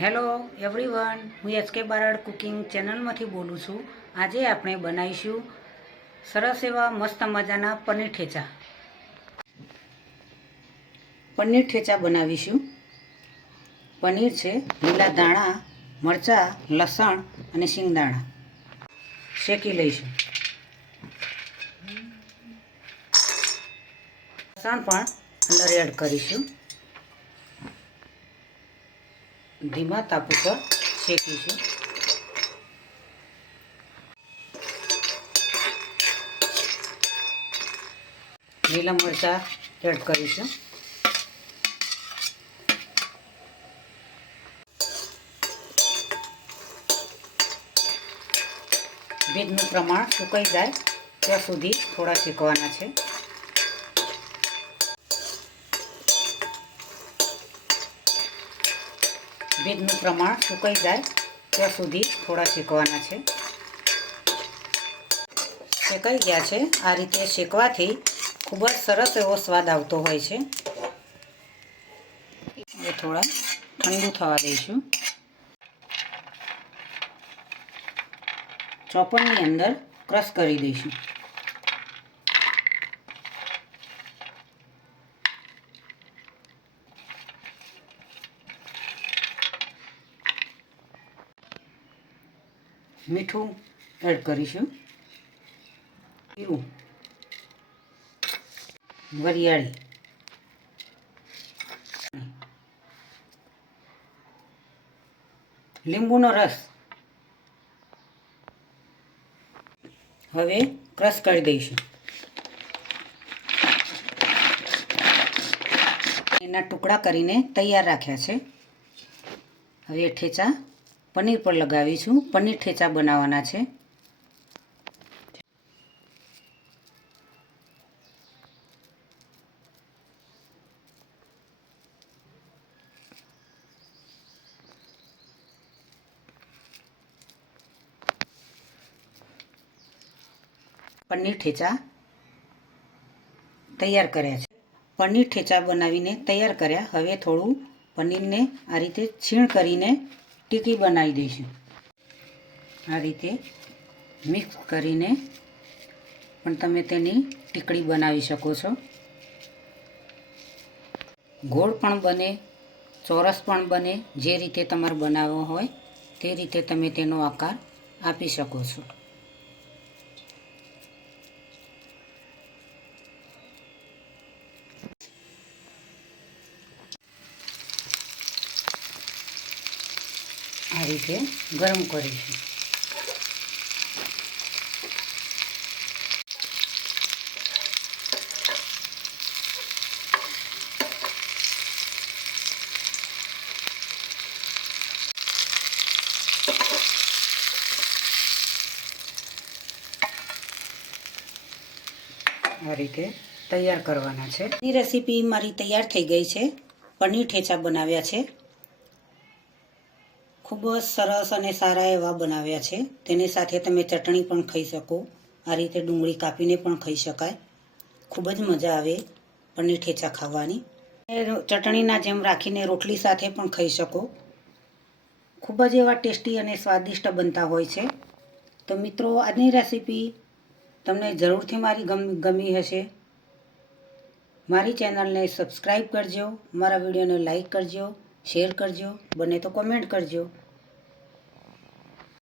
Hello everyone, હું HK Barad cooking ચેનલમાંથી બોલું છું। આજે આપણે બનાવીશું સરસ એવા મસ્ત મજાના પનીર ઠેચા। પનીર ઠેચા બનાવીશું। પનીર છે, લીલા ધાણા, મરચાં, લસણ અને શિંગદાણા શેકી લઈશું। લસણ પણ અંદર એડ કરીશું। ધીમા તાપ ઉપર શેકીશું। લીલા મરચાં એડ કરીશું। બીજનું પ્રમાણ સુકાઈ જાય ત્યાં સુધી થોડા શેકવાના છે। બીજનું પ્રમાણ સુકાઈ જાય ત્યાં સુધી થોડા શેકવાના છે। શેકાઈ ગયા છે। આ રીતે શેકવાથી ખૂબ જ સરસ એવો સ્વાદ આવતો હોય છે। એ થોડા ઠંડુ થવા દઈશું। ચોપરની અંદર ક્રશ કરી દઈશું। મીઠું એડ કરીશું। જીરું, વરિયાળી, લીંબુનો રસ હવે ક્રશ કરી દઈશું। એના ટુકડા કરીને તૈયાર રાખ્યા છે। હવે ઠેચા પનીર પર લગાવીશું। પનીર ઠેચા બનાવવાના છે। પનીર ઠેચા તૈયાર કર્યા છે। પનીર ઠેચા બનાવીને તૈયાર કર્યા। હવે થોડું પનીરને આ રીતે છીણ કરીને ટીકી બનાવી દઈશું। આ રીતે મિક્સ કરીને પણ તમે તેની ટીકડી બનાવી શકો છો। ગોળ પણ બને, ચોરસ પણ બને। જે રીતે તમારે બનાવવો હોય તે રીતે તમે તેનો આકાર આપી શકો છો। આ રીતે ગરમ કરીશું। આ રીતે તૈયાર કરવાના છે। આ રેસીપી મારી તૈયાર થઈ ગઈ છે। પનીર ઠેચા બનાવ્યા છે। ખૂબ જ સરસ અને સારા એવા બનાવ્યા છે। તેની સાથે તમે ચટણી પણ ખાઈ શકો। આ રીતે ડુંગળી કાપીને પણ ખાઈ શકાય। ખૂબ જ મજા આવે પનીર ઠેચા ખાવાની। ચટણીના જેમ રાખીને રોટલી સાથે પણ ખાઈ શકો। ખૂબ જ એવા ટેસ્ટી અને સ્વાદિષ્ટ બનતા હોય છે। તો મિત્રો, આજની રેસીપી તમને જરૂરથી મારી ગમી હશે। મારી ચેનલને સબસ્ક્રાઈબ કરજો, મારા વિડીયોને લાઈક કરજો, શેર કરજો, બને તો કોમેન્ટ કરજો।